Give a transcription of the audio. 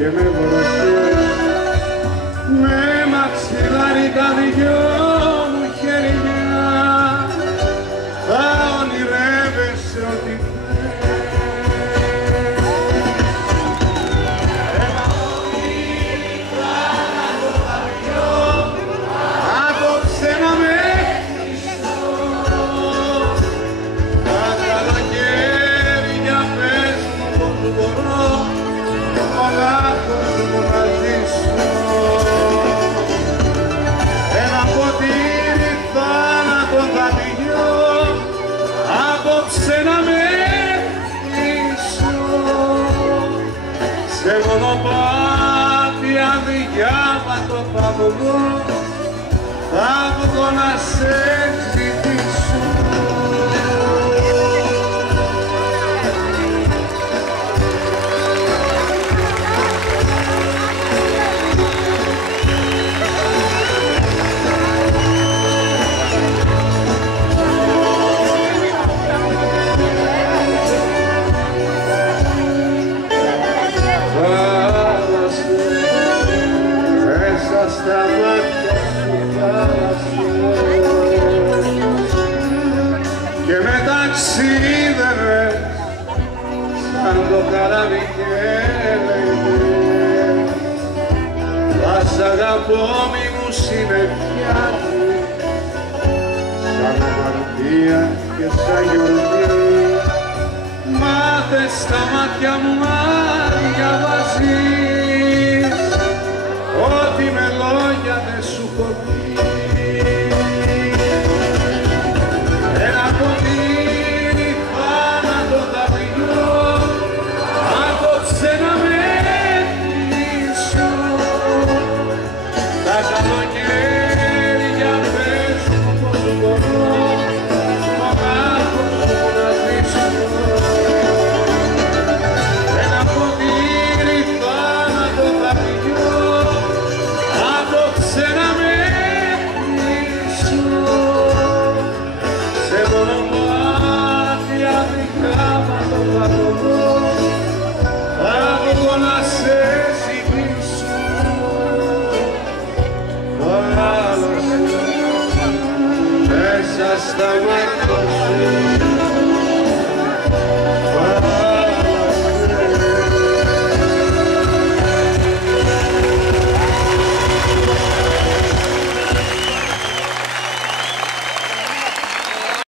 και με βροχές, με μαξιλάρι τα δυο μου χέρια, θα ονειρεύεσαι ό,τι σε μονοπάτι αδιάβατο θα βγω, θα βγω να σε ζητήσω. Στα μάτια σου και με ταξίδευες σαν το καράβι και έλεγες θα σ' αγαπώ μη μου συνεφιάζεις σαν αμαρτία και σαν γιορτή. Μάθε στα μάτια μου να διαβάζεις ό,τι με λόγια δεν σου έχω πει. Ένα ποτήρι θάνατο θα πίνω, απόψε να με πείσω. Τα καλοκαίρια πες μου πως μπορώ μονάχος μου να ζήσω. Ένα ποτήρι θάνατο θα πίνω, απόψε να με πείσω. Σε μονοπάτια δικά μας το πατωγώ, θα βγω να σε ζητήσω. Θάλασσα μέσα στα μάτια